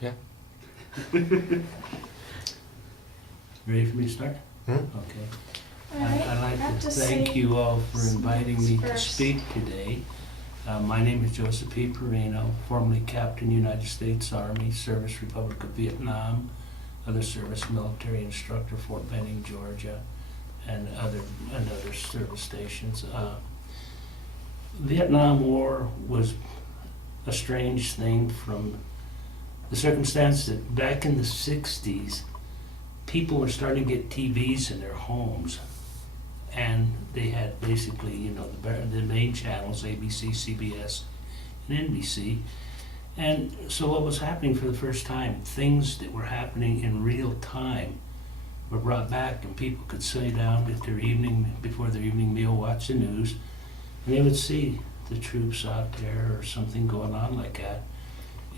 Yeah. Ready for me to start? Hmm? Okay. All right, I'd like have to to thank say you all for some inviting things me to first. speak today. My name is Joseph P. Perino, formerly Captain United States Army, Service Republic of Vietnam, other service military instructor, Fort Benning, Georgia, and other service stations. Vietnam War was a strange thing from the circumstance that back in the 60s, people were starting to get TVs in their homes. And they had basically, the main channels, ABC, CBS, and NBC. And so what was happening for the first time, things that were happening in real time were brought back, and people could sit down at before their evening meal, watch the news, and they would see the troops out there or something going on like that.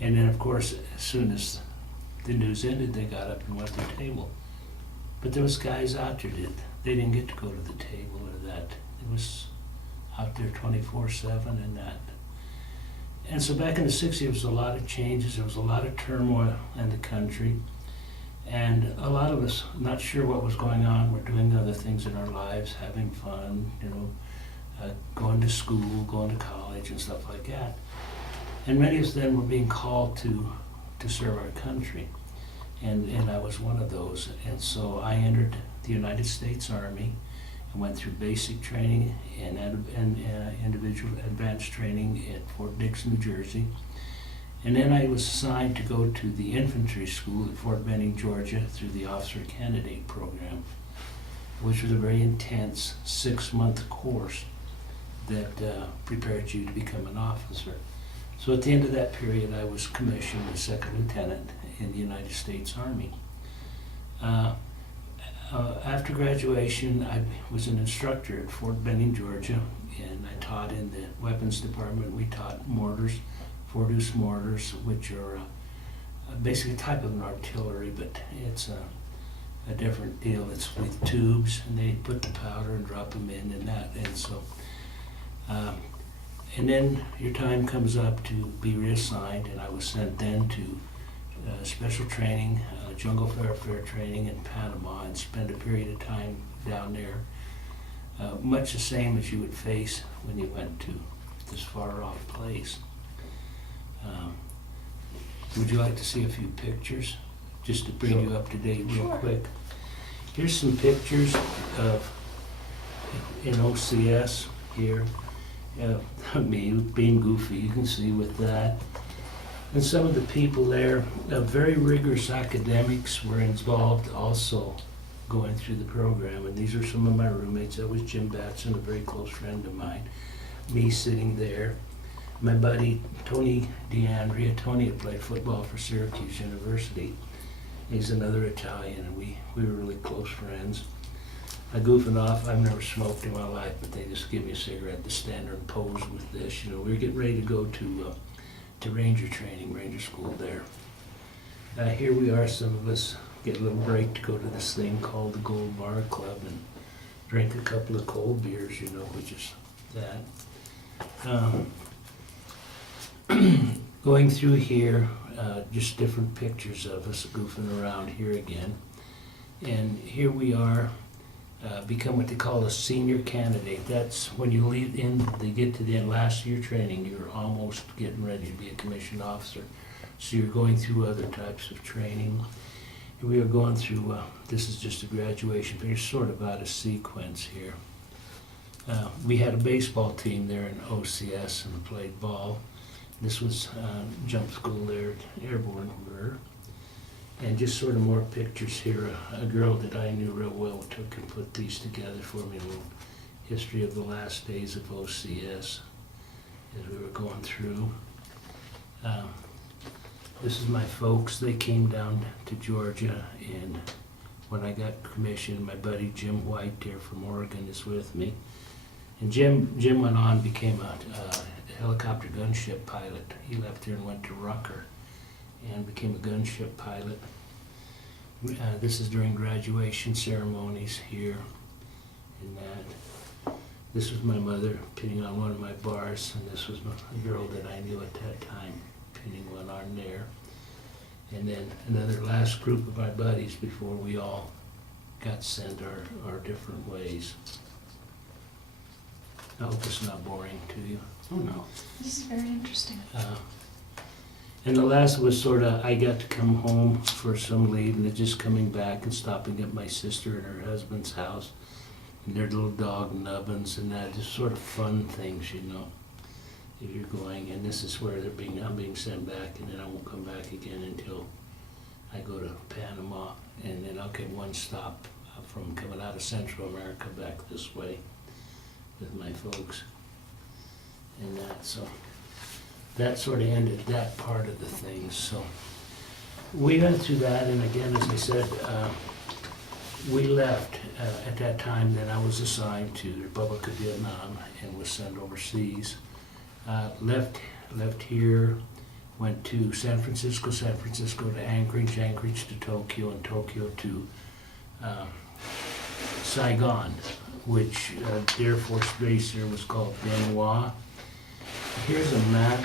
And then, of course, as soon as the news ended, they got up and went to the table. But there was guys out there that they didn't get to go to the table or that. It was out there 24/7 and that. And so back in the 60s, there was a lot of changes. There was a lot of turmoil in the country. And a lot of us, not sure what was going on, were doing other things in our lives, having fun, going to school, going to college and stuff like that. And many of us then were being called to serve our country. And I was one of those. And so I entered the United States Army and went through basic training and individual advanced training at Fort Dix, New Jersey. And then I was assigned to go to the infantry school at Fort Benning, Georgia through the officer candidate program, which was a very intense 6-month course that prepared you to become an officer. So at the end of that period, I was commissioned as second lieutenant in the United States Army. After graduation, I was an instructor at Fort Benning, Georgia, and I taught in the weapons department. We taught mortars, 4-deuce mortars, which are basically a type of an artillery, but it's a different deal. It's with tubes, and they put the powder and drop them in and that. And so, and then your time comes up to be reassigned, and I was sent then to special training, jungle warfare training in Panama, and spent a period of time down there, much the same as you would face when you went to this far off place. Would you like to see a few pictures, just to bring you up to date real Sure. quick? Here's some pictures of in OCS here. Me being goofy, you can see with that. And some of the people there, very rigorous academics were involved also going through the program. And these are some of my roommates. That was Jim Batson, a very close friend of mine. Me sitting there. My buddy, Tony DeAndrea. Tony had played football for Syracuse University. He's another Italian, and we were really close friends. Goofing off, I've never smoked in my life, but they just give me a cigarette to stand there and pose with this. We were getting ready to go to Ranger training, Ranger school there. Here we are, some of us get a little break to go to this thing called the Gold Bar Club and drink a couple of cold beers, which is that. Going through here, just different pictures of us goofing around here again. And here we are, become what they call a senior candidate. That's when you leave in, they get to the end, last year training, you're almost getting ready to be a commissioned officer. So you're going through other types of training. And we are going through, this is just a graduation, but you're sort of out of sequence here. We had a baseball team there in OCS and played ball. This was jump school there at Airborne we were. And just sort of more pictures here. A girl that I knew real well took and put these together for me, a little history of the last days of OCS as we were going through. This is my folks. They came down to Georgia, and when I got commissioned, my buddy Jim White there from Oregon is with me. And Jim went on, became a helicopter gunship pilot. He left there and went to Rucker and became a gunship pilot. This is during graduation ceremonies here and that. This was my mother pinning on one of my bars, and this was a girl that I knew at that time pinning one on there. And then another last group of my buddies before we all got sent our different ways. I hope it's not boring to you. Oh, no. This is very interesting. And the last was sort of, I got to come home for some leave, and then just coming back and stopping at my sister and her husband's house, and their little dog Nubbins, and that, just sort of fun things, you know, if you're going. And this is where I'm being sent back, and then I won't come back again until I go to Panama, and then I'll get one stop from coming out of Central America back this way with my folks and that. So that sort of ended that part of the thing. So we went through that, and again, as I said, we left at that time. Then I was assigned to the Republic of Vietnam and was sent overseas. Left here, went to San Francisco to Anchorage to Tokyo, and Tokyo to Saigon, which the Air Force base here was called Bien Hoa. Here's a map,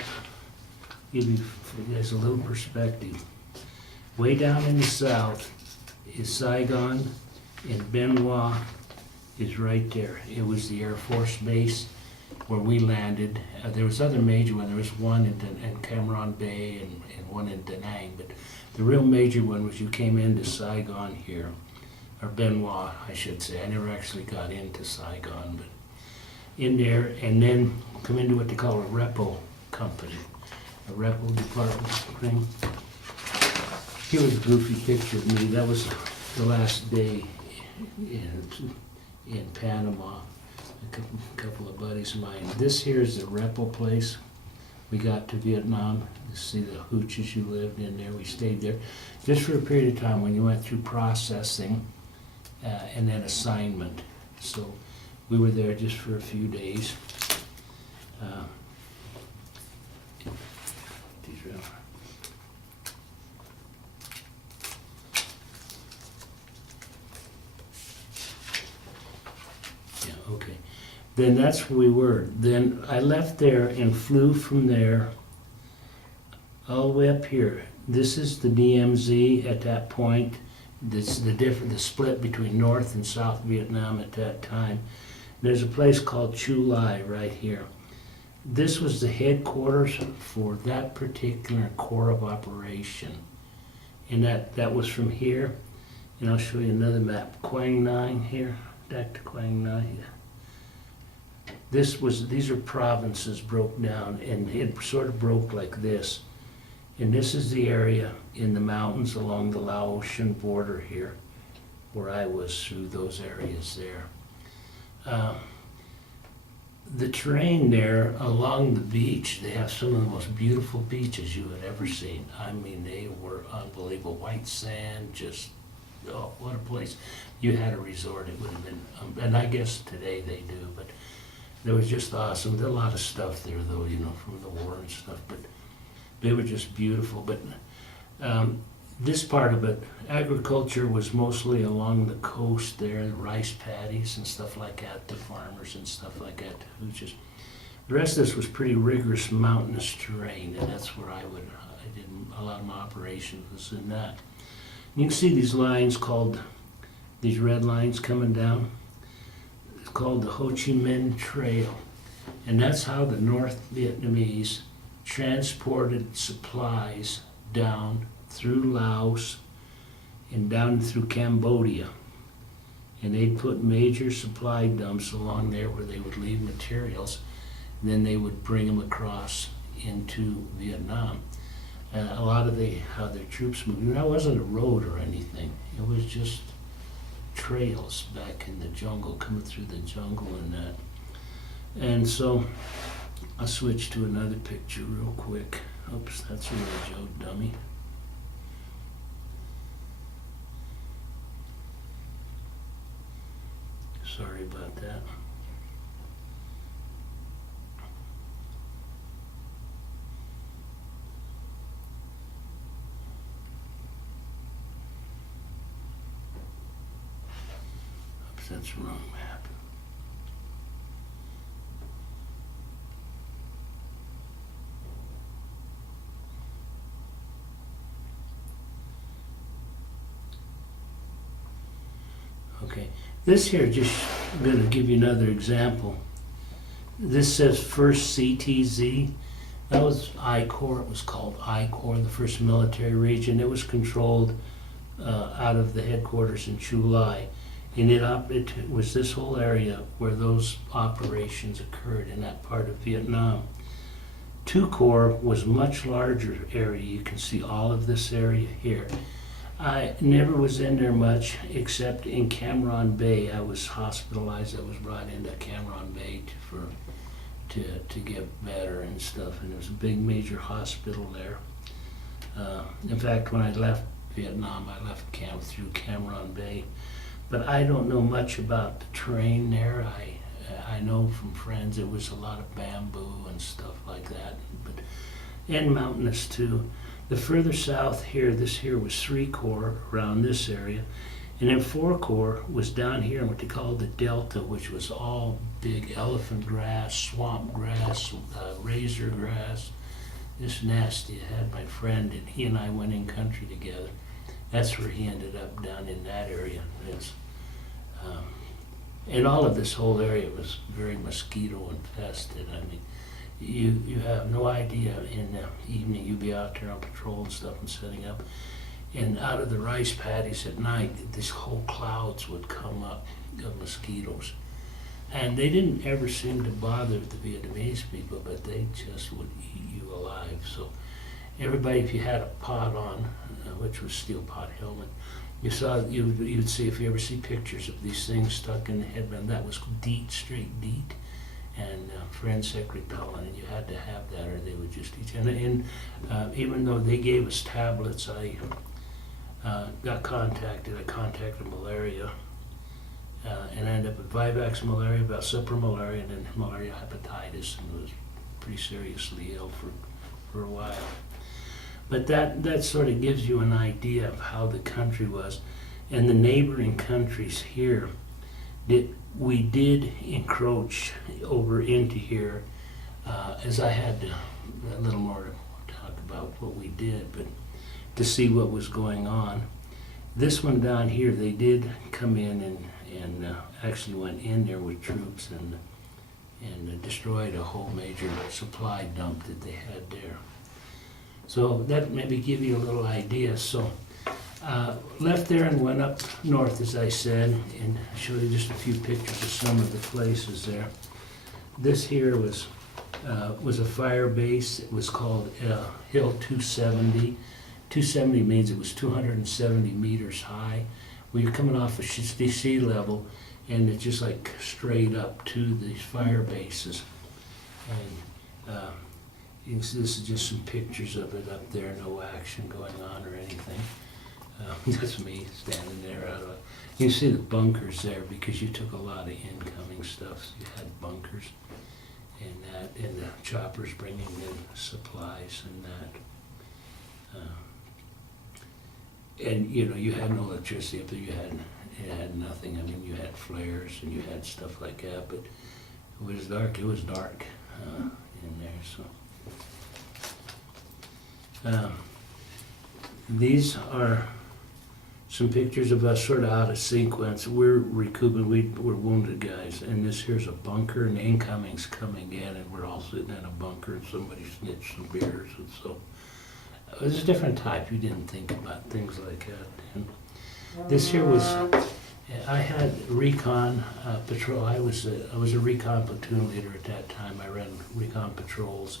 give you guys a little perspective. Way down in the south is Saigon, and Bien Hoa is right there. It was the Air Force base where we landed. There was other major ones. There was one in Cam Bay and one in Da Nang, but the real major one was you came into Saigon here, or Bien Hoa, I should say. I never actually got into Saigon, but in there, and then come into what they call a repo company, a repo department thing. Here was a goofy picture of me. That was the last day in Panama. A couple of buddies of mine. This here is the repo place. We got to Vietnam to see the hooches you lived in there. We stayed there just for a period of time when you went through processing and then assignment. So we were there just for a few days. Yeah, okay. Then that's where we were. Then I left there and flew from there all the way up here. This is the DMZ at that point. This is the split between North and South Vietnam at that time. There's a place called Chu Lai right here. This was the headquarters for that particular corps of operation. And that was from here. And I'll show you another map. Quang Nine here, Dr. Quang Nine. These are provinces broke down, and it sort of broke like this. And this is the area in the mountains along the Laotian border here, where I was through those areas there. The terrain there along the beach, they have some of the most beautiful beaches you had ever seen. I mean, they were unbelievable. White sand, just, oh, what a place. You had a resort, it would have been, and I guess today they do, but it was just awesome. There was a lot of stuff there, though, you know, from the war and stuff, but they were just beautiful. But this part of it, agriculture was mostly along the coast there, rice paddies and stuff like that, the farmers and stuff like that. The rest of this was pretty rigorous mountainous terrain, and that's where I did a lot of my operations was in that. You can see these lines these red lines coming down. It's called the Ho Chi Minh Trail, and that's how the North Vietnamese transported supplies down through Laos and down through Cambodia. And they'd put major supply dumps along there where they would leave materials, and then they would bring them across into Vietnam. A lot of how their troops moved, that wasn't a road or anything. It was just trails back in the jungle, coming through the jungle and that. And so I'll switch to another picture real quick. Oops, that's really Joe dummy. Sorry about that. Oops, that's the wrong map. Okay, this here, just gonna give you another example. This says first CTZ. That was I Corps. It was called I Corps, the first military region. It was controlled out of the headquarters in Chulai. And it was this whole area where those operations occurred in that part of Vietnam. 2 Corps was much larger area. You can see all of this area here. I never was in there much except in Cam Bay. I was hospitalized. I was brought into Cam Bay to get better and stuff. And there was a big major hospital there. In fact, when I left Vietnam, I left camp through Cam Bay. But I don't know much about the terrain there. I know from friends it was a lot of bamboo and stuff like that, and mountainous too. The further south here, this here was 3 Corps around this area, and then 4 Corps was down here in what they call the Delta, which was all big elephant grass, swamp grass, razor grass. This nasty. I had my friend, and he and I went in country together. That's where he ended up, down in that area. And all of this whole area was very mosquito infested. I mean, you have no idea. In the evening, you'd be out there on patrol and stuff and setting up. And out of the rice paddies at night, these whole clouds would come up of mosquitoes. And they didn't ever seem to bother the Vietnamese people, but they just would eat you alive. So everybody, if you had a pot on, which was steel pot helmet, you'd see, if you ever see pictures of these things stuck in the headband, that was DEET, straight DEET, and forensic repellent, and you had to have that or they would just eat you. And even though they gave us tablets, I contacted malaria, and I ended up with Vivax malaria, Valsipra malaria, and then malaria hepatitis, and was pretty seriously ill for a while. But that sort of gives you an idea of how the country was. And the neighboring countries here, we did encroach over into here, as I had a little more to talk about what we did, but to see what was going on. This one down here, they did come in and actually went in there with troops and destroyed a whole major supply dump that they had there. So that maybe give you a little idea. So left there and went up north, as I said, and show you just a few pictures of some of the places there. This here was a fire base. It was called Hill 270. 270 means it was 270 meters high. Well, you're coming off of sea level, and it's just like straight up to these fire bases. And this is just some pictures of it up there, no action going on or anything. That's me standing there. You see the bunkers there because you took a lot of incoming stuff. So you had bunkers and the choppers bringing in supplies and that. And you had no electricity up there. You had nothing. I mean, you had flares and you had stuff like that, but it was dark. It was dark in there. So. These are some pictures of us sort of out of sequence. We're recouping, we're wounded guys, and this here's a bunker, and the incoming's coming in, and we're all sitting in a bunker, and somebody snitched some beers, and so it was a different type. You didn't think about things like that. And this here was, I had recon patrol. I was a recon platoon leader at that time. I ran recon patrols.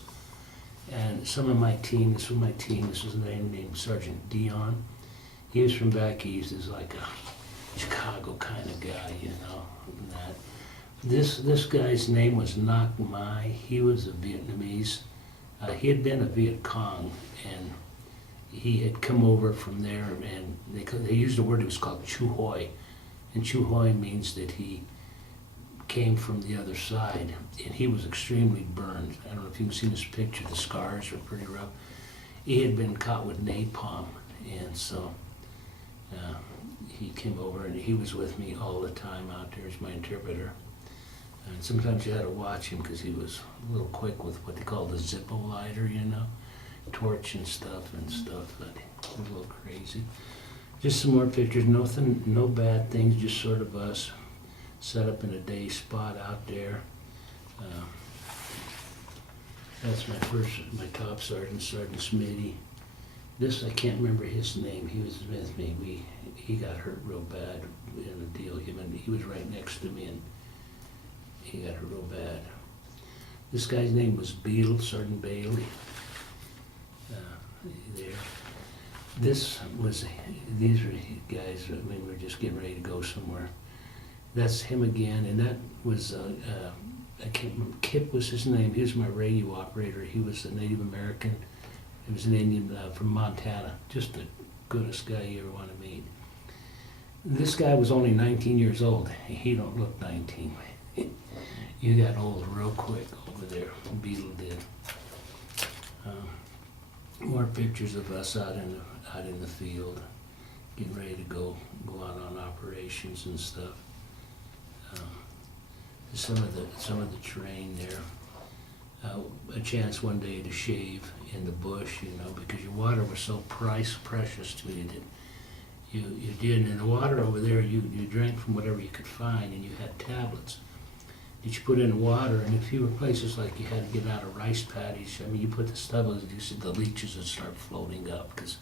And some of my team, this was a name named Sergeant Dion. He was from back east. He's like a Chicago kind of guy, and that. This guy's name was Ngoc Mai. He was a Vietnamese. He had been a Viet Cong, and he had come over from there, and they used a word, it was called Chu Hoi. And Chu Hoi means that he came from the other side, and he was extremely burned. I don't know if you've seen this picture, the scars are pretty rough. He had been caught with napalm, and so he came over, and he was with me all the time out there as my interpreter. And sometimes you had to watch him because he was a little quick with what they call the Zippo lighter, torch and stuff, but it was a little crazy. Just some more pictures, nothing, no bad things, just sort of us set up in a day spot out there. That's my top sergeant, Sergeant Smitty. This, I can't remember his name, he was with me, he got hurt real bad in a deal, he was right next to me and he got hurt real bad. This guy's name was Beale, Sergeant Bailey. There. These were guys, I mean, we're just getting ready to go somewhere. That's him again, and that was, I can't remember, Kip was his name, he was my radio operator, he was a Native American, he was an Indian from Montana, just the goodest guy you ever want to meet. This guy was only 19 years old, he don't look 19. You got old real quick over there, Beetle did. More pictures of us out in the field, getting ready to go out on operations and stuff. Some of the terrain there. A chance one day to shave in the bush, you know, because your water was so precious to you that you did. And the water over there, you drank from whatever you could find, and you had tablets that you put in the water. And if you were places like you had to get out of rice paddies, I mean, you put the stuff, you said the leeches would start floating up because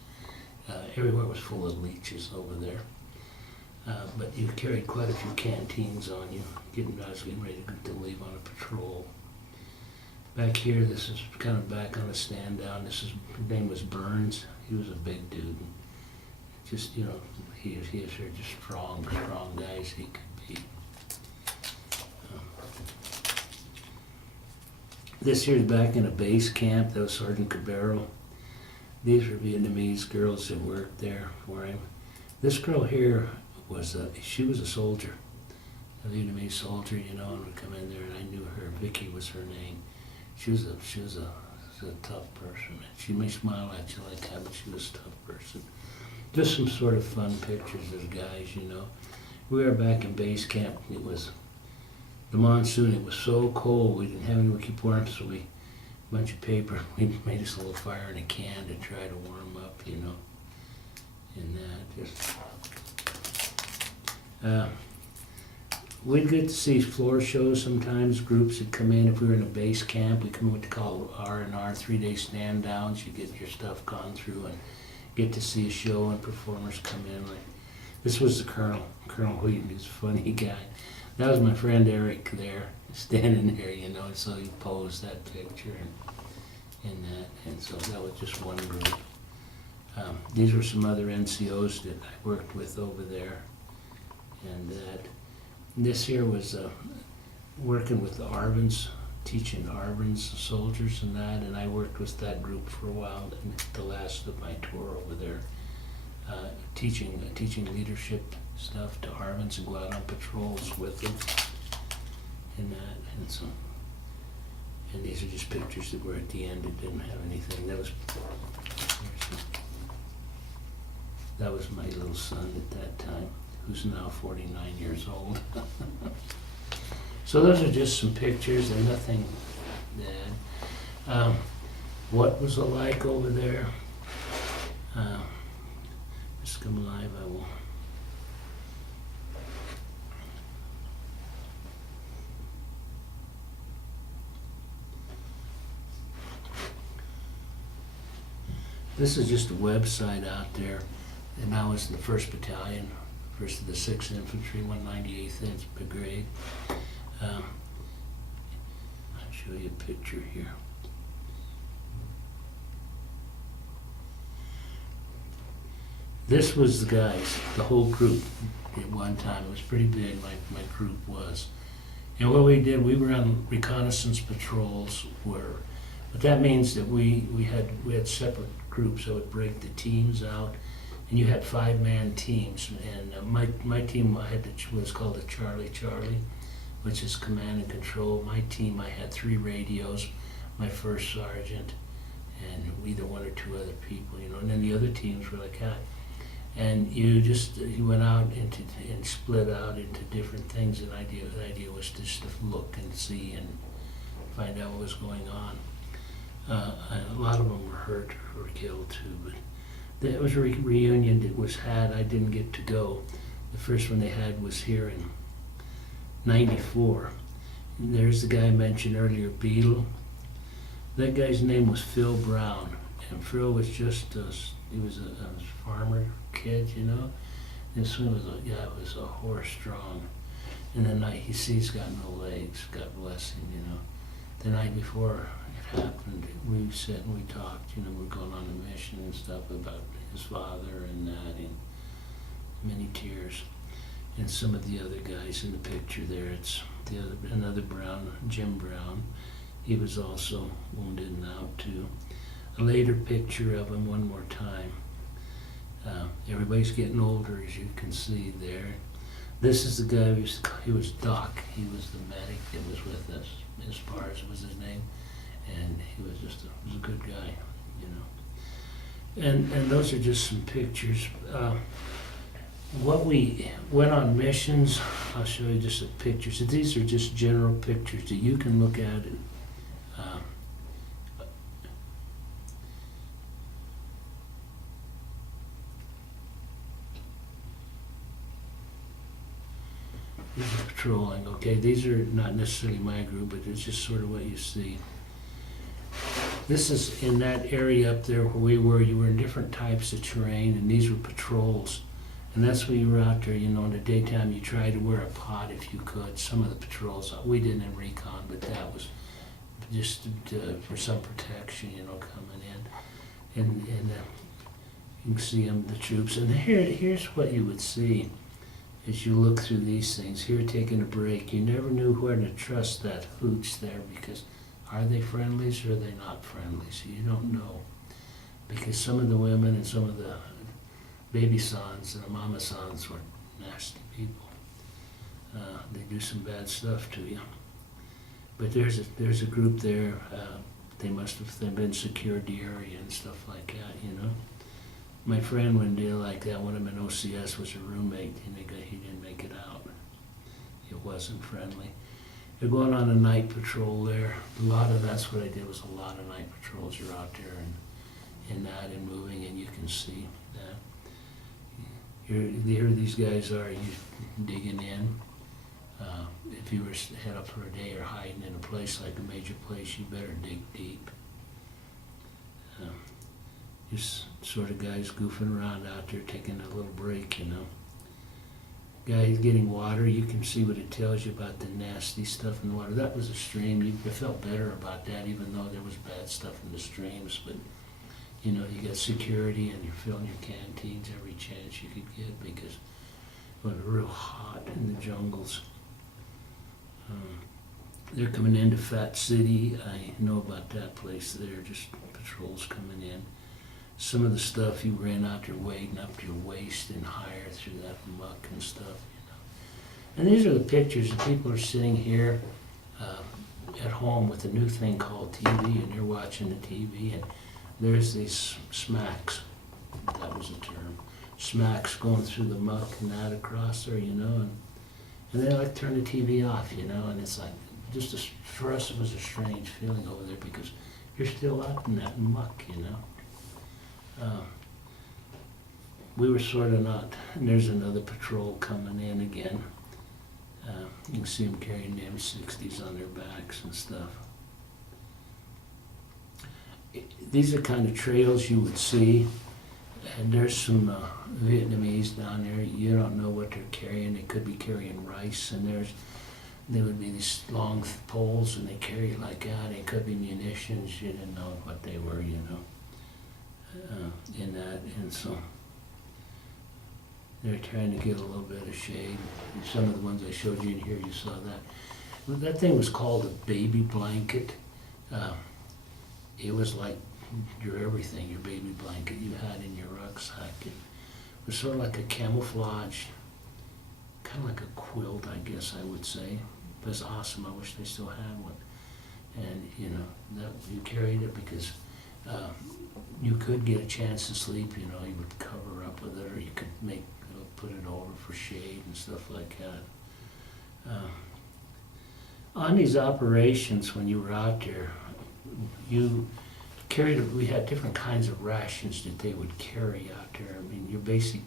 everywhere was full of leeches over there. But you carried quite a few canteens on you. I was getting ready to leave on a patrol. Back here, this is kind of back on a stand down. His name was Burns. He was a big dude. Just, you know, he is just strong guys he could be. This here's back in a base camp. That was Sergeant Cabero. These were Vietnamese girls that worked there for him. This girl here was she was a soldier, a Vietnamese soldier, you know, and would come in there, and I knew her. Vicky was her name. She was a tough person. She may smile at you like that, but she was a tough person. Just some sort of fun pictures of guys, you know. We were back in base camp. It was the monsoon. It was so cold. We didn't have anywhere to keep warm, so a bunch of paper. We made us a little fire in a can to try to warm up, you know. And we'd get to see floor shows sometimes. Groups would come in. If we were in a base camp, we'd come in what they call R&R, 3-day stand downs. You get your stuff gone through and get to see a show, and performers come in. Like this was the Colonel Wheaton, who's a funny guy. That was my friend Eric there, standing there, you know, so he posed that picture and that, and so that was just one group. These were some other NCOs that I worked with over there, and that. This here was working with the ARVNs, teaching ARVNs, soldiers and that, and I worked with that group for a while, and the last of my tour over there, teaching leadership stuff to ARVNs and go out on patrols with them, and that, and so, and these are just pictures that were at the end. It didn't have anything. That was my little son at that time, who's now 49 years old. So those are just some pictures. They're nothing bad. What was it like over there? Just come alive, I will. This is just a website out there, and I was in the 1st Battalion, 1st of the 6th Infantry, 198th Brigade. I'll show you a picture here. This was the guys, the whole group at one time. It was pretty big, my group was. And what we did, we were on reconnaissance patrols, but that means that we had separate groups, so it would break the teams out, and you had 5-man teams. And my team was called a Charlie, which is command and control. My team, I had 3 radios, my first sergeant, and either 1 or 2 other people, you know. And then the other teams were like that. And you went out and split out into different things. And the idea was just to look and see and find out what was going on. A lot of them were hurt or killed too, but There was a reunion that was had, I didn't get to go. The first one they had was here in '94. And there's the guy I mentioned earlier, Beetle. That guy's name was Phil Brown, and Phil was just he was a farmer kid, you know. This one was was a horse strong. And the night he sees he's got no legs, God bless him, you know. The night before it happened, we sat and we talked, you know, we're going on a mission and stuff about his father and that, and many tears. And some of the other guys in the picture there, it's another Brown, Jim Brown. He was also wounded now too. A later picture of him one more time. Everybody's getting older, as you can see there. This is the guy he was Doc. He was the medic that was with us. As far as was his name, and he was just was a good guy, you know. And those are just some pictures. What we went on missions, I'll show you just some pictures. These are just general pictures that you can look at it. These are patrolling, okay? These are not necessarily my group, but it's just sort of what you see. This is in that area up there where we were. You were in different types of terrain, and these were patrols. And that's where you were out there, you know, in the daytime you tried to wear a pot if you could. Some of the patrols, we didn't in recon, but that was just for some protection, you know, coming in. And you can see them, the troops. And here's what you would see as you look through these things. Here, taking a break, you never knew where to trust that hooch there, because are they friendlies or are they not friendlies? You don't know. Because some of the women and some of the baby sons and the mama sons were nasty people. They do some bad stuff to you. But there's a group there. They must have been secured the area and stuff like that, you know. My friend, one day like that, one of them in OCS was a roommate, and he didn't make it out. It wasn't friendly. They're going on a night patrol there. That's what I did, was a lot of night patrols. You're out there and that and moving, and you can see that. Here these guys are, you digging in. If you were head up for a day or hiding in a place like a major place, you better dig deep. Just sort of guys goofing around out there, taking a little break, you know. Guys getting water, you can see what it tells you about the nasty stuff in the water. That was a stream. You felt better about that, even though there was bad stuff in the streams. But, you know, you got security and you're filling your canteens every chance you could get, because it was real hot in the jungles. They're coming into Fat City. I know about that place there, just patrols coming in. Some of the stuff you ran out there wading up to your waist and higher through that muck and stuff, you know. And these are the pictures. The people are sitting here at home with a new thing called TV, and you're watching the TV, and there's these smacks. That was a term. Smacks going through the muck and that across there, you know. And they like turn the TV off, you know, and it's like, for us it was a strange feeling over there, because you're still out in that muck, you know. We were sort of not, and there's another patrol coming in again. You can see them carrying the M60s on their backs and stuff. These are kind of trails you would see, and there's some Vietnamese down there. You don't know what they're carrying. They could be carrying rice, and there would be these long poles, and they carry it like that. It could be munitions. You didn't know what they were, you know. In that, and so they're trying to get a little bit of shade. Some of the ones I showed you in here, you saw that. That thing was called a baby blanket. It was like your everything, your baby blanket you had in your rucksack. It was sort of like a camouflage, kind of like a quilt, I guess I would say. It was awesome. I wish they still had one. And you know, that you carried it because you could get a chance to sleep, you know, you would cover up with it, or you could put it over for shade and stuff like that. On these operations, when you were out there, you we had different kinds of rations that they would carry out there. I mean, your basic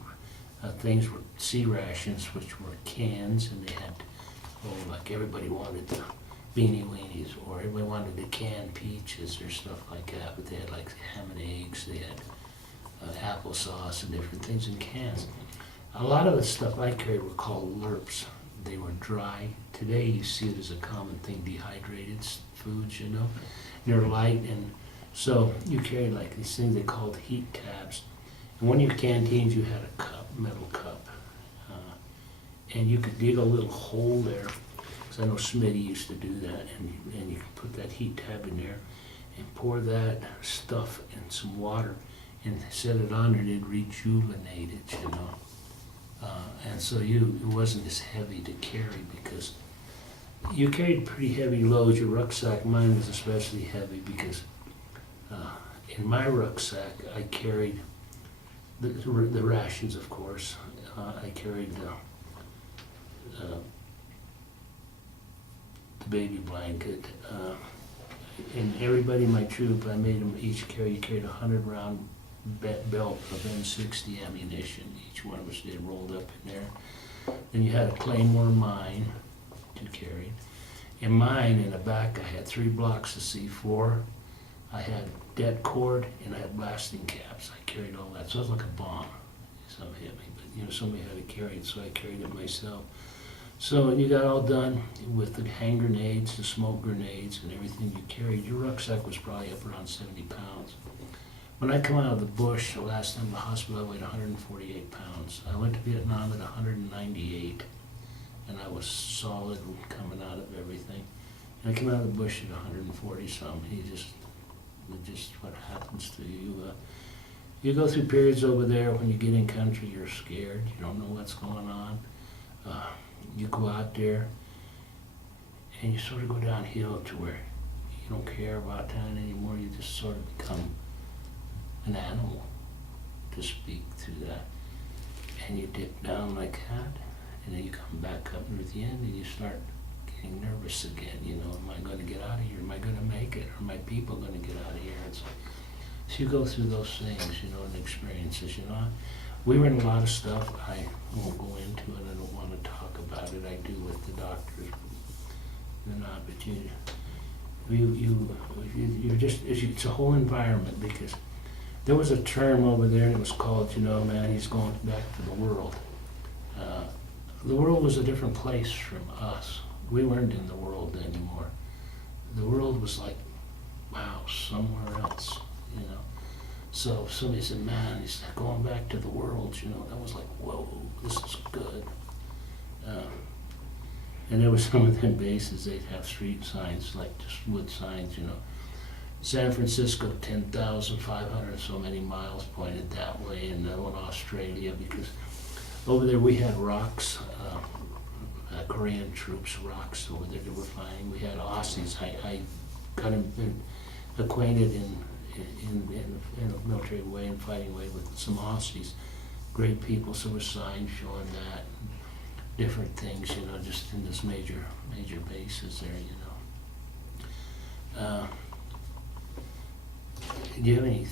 things were sea rations, which were cans, and they had, like everybody wanted the beanie weenies, or everybody wanted the canned peaches or stuff like that, but they had like ham and eggs, they had applesauce and different things in cans. A lot of the stuff I carried were called lerps. They were dry. Today you see it as a common thing, dehydrated foods, you know. They're light, and so you carried like these things they called heat tabs. And one of your canteens you had a cup, metal cup, and you could dig a little hole there, because I know Smitty used to do that, and you could put that heat tab in there and pour that stuff in some water and set it on there, and it'd rejuvenate it, you know. And so it wasn't as heavy to carry, because you carried pretty heavy loads. Your rucksack, mine was especially heavy, because in my rucksack I carried the rations, of course. I carried the baby blanket, and everybody in my troop, I made them each carried a 100-round belt of M60 ammunition. Each one of us did, rolled up in there. Then you had a Claymore mine to carry. In mine, in the back, I had 3 blocks of C4. I had det cord, and I had blasting caps. I carried all that. So it was like a bomb. Some hit me, but somebody had to carry it, so I carried it myself. So when you got all done with the hand grenades, the smoke grenades, and everything you carried, your rucksack was probably up around 70 pounds. When I come out of the bush, the last time in the hospital, I weighed 148 pounds. I went to Vietnam at 198, and I was solid coming out of everything. And I came out of the bush at 140 something. Just what happens to you. You go through periods over there when you get in country, you're scared. You don't know what's going on. You go out there, and you sort of go downhill to where you don't care about that anymore. You just sort of become an animal, to speak through that. And you dip down like that, and then you come back up near the end, and you start getting nervous again. Am I going to get out of here? Am I going to make it? Are my people going to get out of here? So you go through those things, and experiences. We were in a lot of stuff. I won't go into it. I don't want to talk about it. I do with the doctors. But it's a whole environment, because there was a term over there, and it was called, man, he's going back to the world. The world was a different place from us. We weren't in the world anymore. The world was like, wow, somewhere else, So if somebody said, man, he's going back to the world, that was like, whoa, this is good. And there was some of them bases, they'd have street signs, like just wood signs, San Francisco, 10,500 so many miles pointed that way, and in Australia, because over there we had rocks, Korean troops, rocks over there that were flying. We had Aussies. I got acquainted in a military way and fighting way with some Aussies. Great people, so there were signs showing that, different things, just in this major bases there, Do you have any,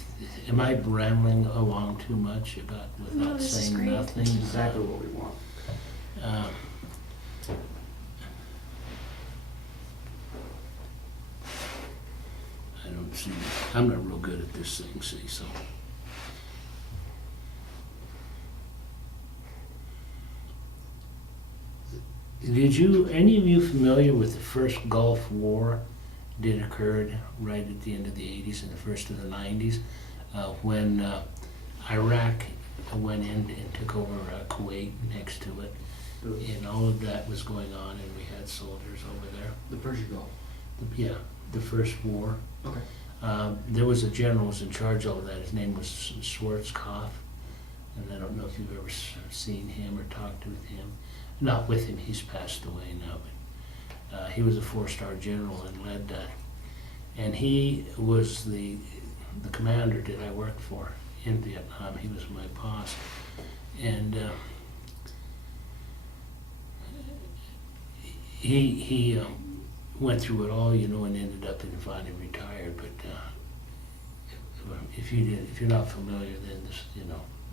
am I rambling along too much without saying nothing? That's exactly what we want. I don't see, I'm not real good at this thing, see, so. Any of you familiar with the first Gulf War that occurred right at the end of the 80s and the first of the 90s, when Iraq went in and took over Kuwait next to it, and all of that was going on, and we had soldiers over there. The Persian Gulf. The first war. Okay. There was a general who was in charge of that. His name was Schwarzkopf, and I don't know if you've ever seen him or talked with him. Not with him, he's passed away now, but he was a 4-star general and led that. And he was the commander that I worked for in Vietnam. He was my boss. And he went through it all, and ended up and finally retired. But if you're not familiar, then this,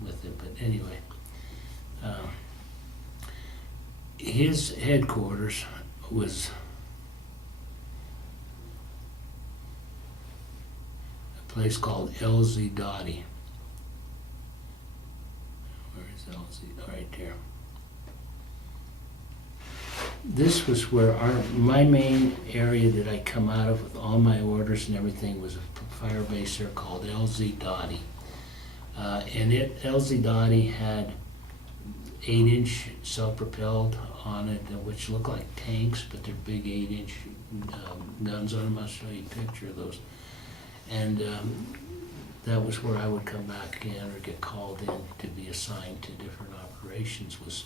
with it. But anyway, his headquarters was a place called LZ Dottie. Where is LZ? Right there. This was where my main area that I come out of with all my orders and everything was a fire base there called LZ Dottie. And LZ Dottie had 8-inch self-propelled on it, which look like tanks, but they're big 8-inch guns on them. I'll show you a picture of those. And that was where I would come back in or get called in to be assigned to different operations, was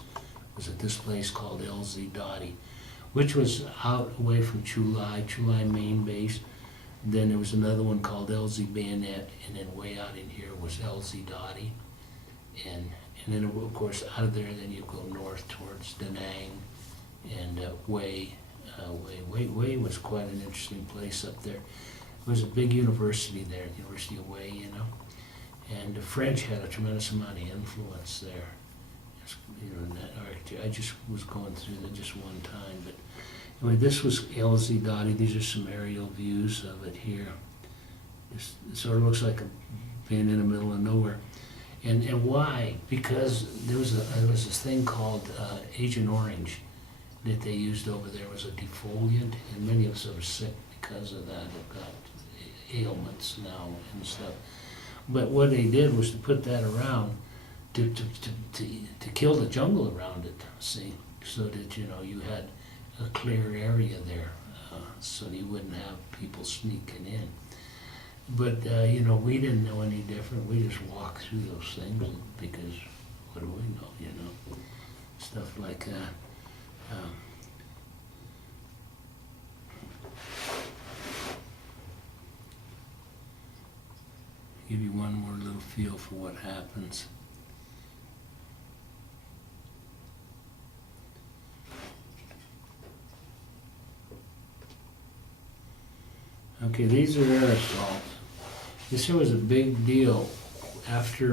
at this place called LZ Dottie, which was out away from Chulai main base. Then there was another one called LZ Bayonet, and then way out in here was LZ Dottie. And then of course out of there, then you go north towards Da Nang and Way was quite an interesting place up there. It was a big university there, the University of Way, and the French had a tremendous amount of influence there. In that architecture. I just was going through that just one time, but anyway, this was LZ Dottie. These are some aerial views of it here. It sort of looks like being in the middle of nowhere. And why? Because there was this thing called Agent Orange that they used over there. It was a defoliant, and many of us are sick because of that. They've got ailments now and stuff. But what they did was to put that around to kill the jungle around it, see, so that you had a clear area there, so that you wouldn't have people sneaking in. But we didn't know any different. We just walked through those things because what do we know, stuff like that. Give you one more little feel for what happens. Okay, these are aerosols. This here was a big deal after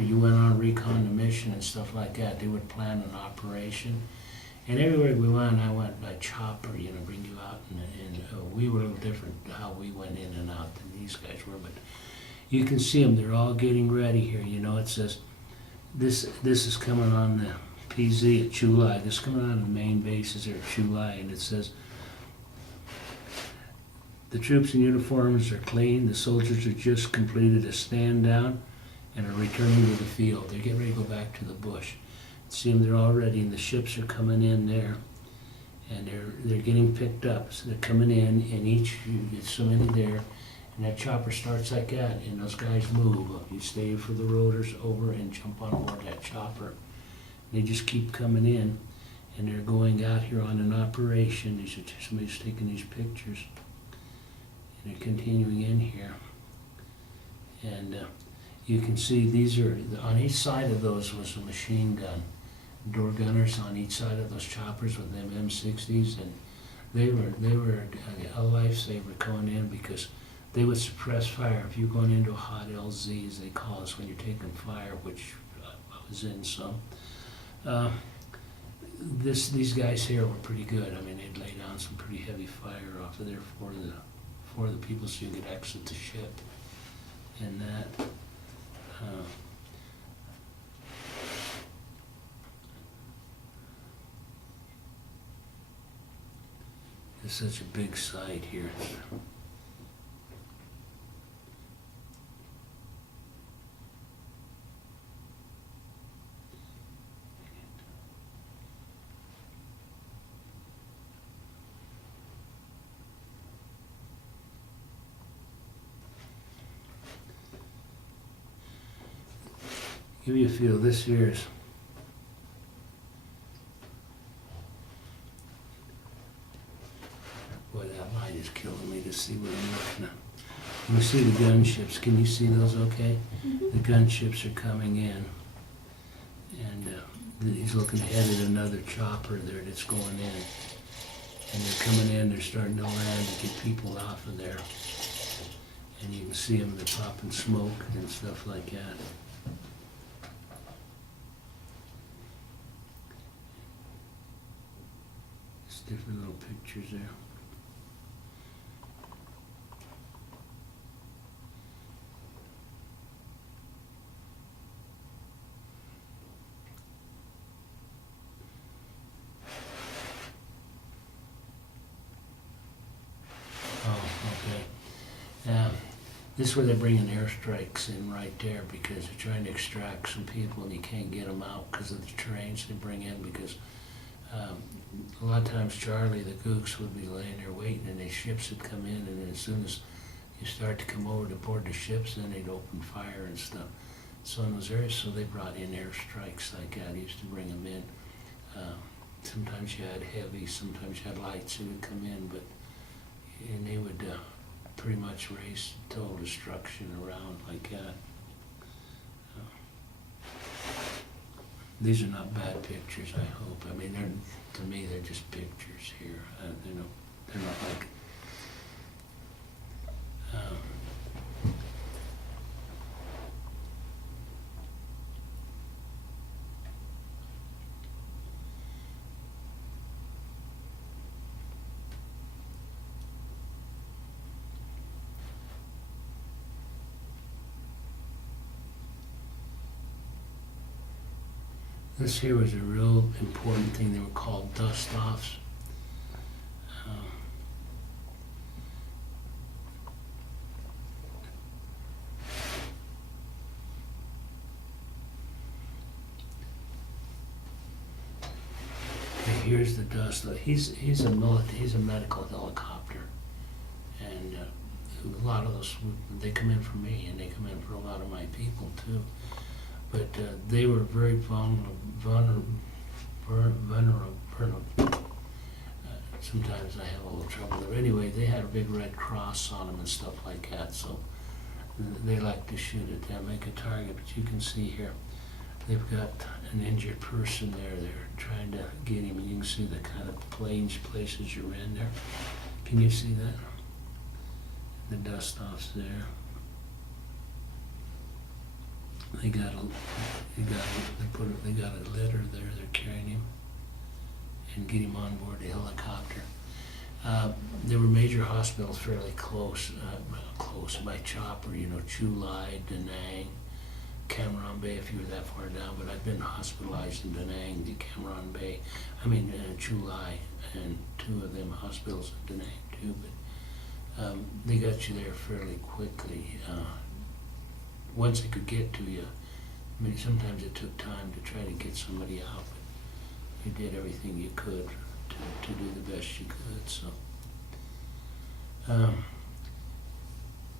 you went on recon mission and stuff like that. They would plan an operation. And everywhere we went, I went by chopper, bring you out. And we were a little different how we went in and out than these guys were. But you can see them. They're all getting ready here. It says, this is coming on the PZ at Chulai. This is coming on the main bases there at Chulai. And it says, the troops in uniforms are clean. The soldiers are just completed a stand down and are returning to the field. They're getting ready to go back to the bush. See them, they're all ready, and the ships are coming in there, and they're getting picked up. So they're coming in, and each, you get so many there, and that chopper starts like that, and those guys move. You stay for the rotors over and jump on board that chopper. They just keep coming in, and they're going out here on an operation. Somebody's taking these pictures. And they're continuing in here, and you can see these are on each side of those was a machine gun, door gunners on each side of those choppers with them M60s, and they were a lifesaver going in because they would suppress fire if you're going into a hot LZ, as they call us, when you're taking fire, which I was in some. These guys here were pretty good. I mean, they'd lay down some pretty heavy fire off of there for the people so you could exit the ship and that. It's such a big site here. Give you a feel. This here is boy, that light is killing me to see what I'm looking at. You see the gunships. Can you see those okay? Mm-hmm. The gunships are coming in, and he's looking ahead at another chopper there that's going in, and they're coming in. They're starting to land to get people off of there. And you can see them, they're popping smoke and stuff like that. Just different little pictures there. Oh, okay. This is where they're bringing airstrikes in right there because they're trying to extract some people and you can't get them out because of the terrains they bring in because a lot of times Charlie, the gooks, would be laying there waiting and the ships would come in and then as soon as you start to come over to board the ships, then they'd open fire and stuff. So in those areas, so they brought in airstrikes like that, used to bring them in. Sometimes you had heavy, sometimes you had lights who would come in, and they would pretty much raise total destruction around like that. These are not bad pictures, I hope. I mean, to me, they're just pictures here. They're not like. This here was a real important thing. They were called dust-offs. Okay, here's the dust. He's a medical helicopter, and a lot of those they come in for me, and they come in for a lot of my people too. But they were very vulnerable. Sometimes I have a little trouble there. Anyway, they had a big red cross on them and stuff like that, so they like to shoot at them, make a target. But you can see here, they've got an injured person there. They're trying to get him, and you can see the kind of places you're in there. Can you see that? The dust-offs there. They got a litter there. They're carrying him and get him on board the helicopter. There were major hospitals fairly close by chopper. You know, Chu Lai, Da Nang, Cam Ranh Bay. If you were that far down, but I've been hospitalized in Da Nang, the Cam Ranh Bay. Chu Lai, and two of them hospitals in Da Nang too. But they got you there fairly quickly. Once they could get to you, I mean, sometimes it took time to try to get somebody out, but you did everything you could to do the best you could. So,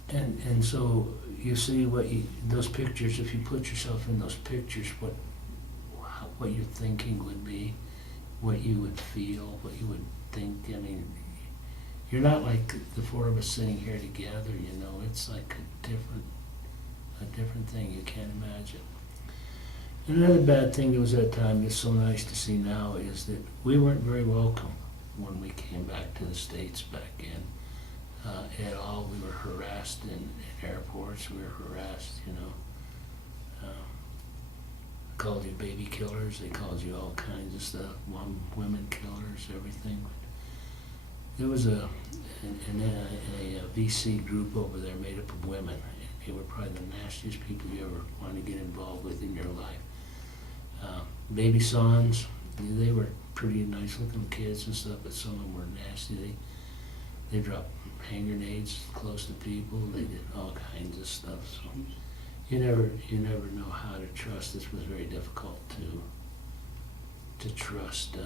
and so you see those pictures. If you put yourself in those pictures, what your thinking would be, what you would feel, what you would think. I mean, you're not like the four of us sitting here together. You know, it's like a different thing you can't imagine. And another bad thing that was at that time, it's so nice to see now, is that we weren't very welcome when we came back to the States back in at all. We were harassed in airports. We were harassed, you know. Called you baby killers. They called you all kinds of stuff. Women killers, everything. There was a VC group over there made up of women. They were probably the nastiest people you ever wanted to get involved with in your life. Baby sons, they were pretty nice looking kids and stuff, but some of them were nasty. They dropped hand grenades close to people. They did all kinds of stuff. So you never know how to trust. This was very difficult to trust.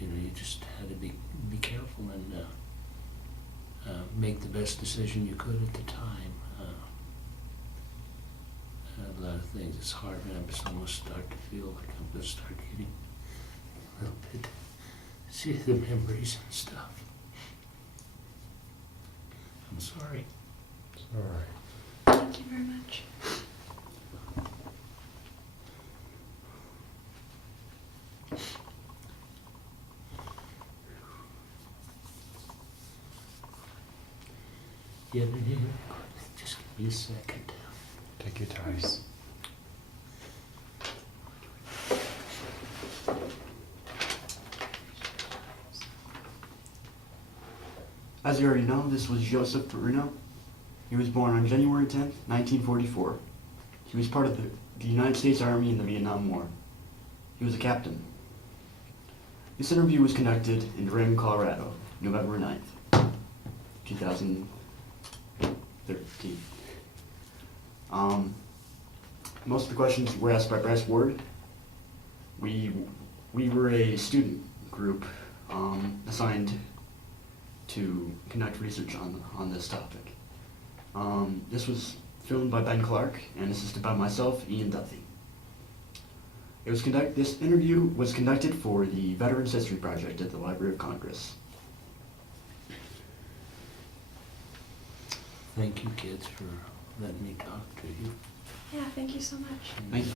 You know, you just had to be careful and make the best decision you could at the time. A lot of things, it's hard, and I'm almost start to feel like I'm going to start getting a little bit, see the memories and stuff. I'm sorry. It's all right. Thank you very much. Yeah, just give me a second. Take your time. As you already know, this was Joseph Perino. He was born on January 10th, 1944. He was part of the United States Army in the Vietnam War. He was a captain. This interview was conducted in Durango, Colorado, November 9th, 2013. Most of the questions were asked by Bryce Ward. We were a student group assigned to conduct research on this topic. This was filmed by Ben Clark and assisted by myself, Ian Duthie. This interview was conducted for the Veterans History Project at the Library of Congress. Thank you, kids, for letting me talk to you. Yeah, thank you so much. Thank you.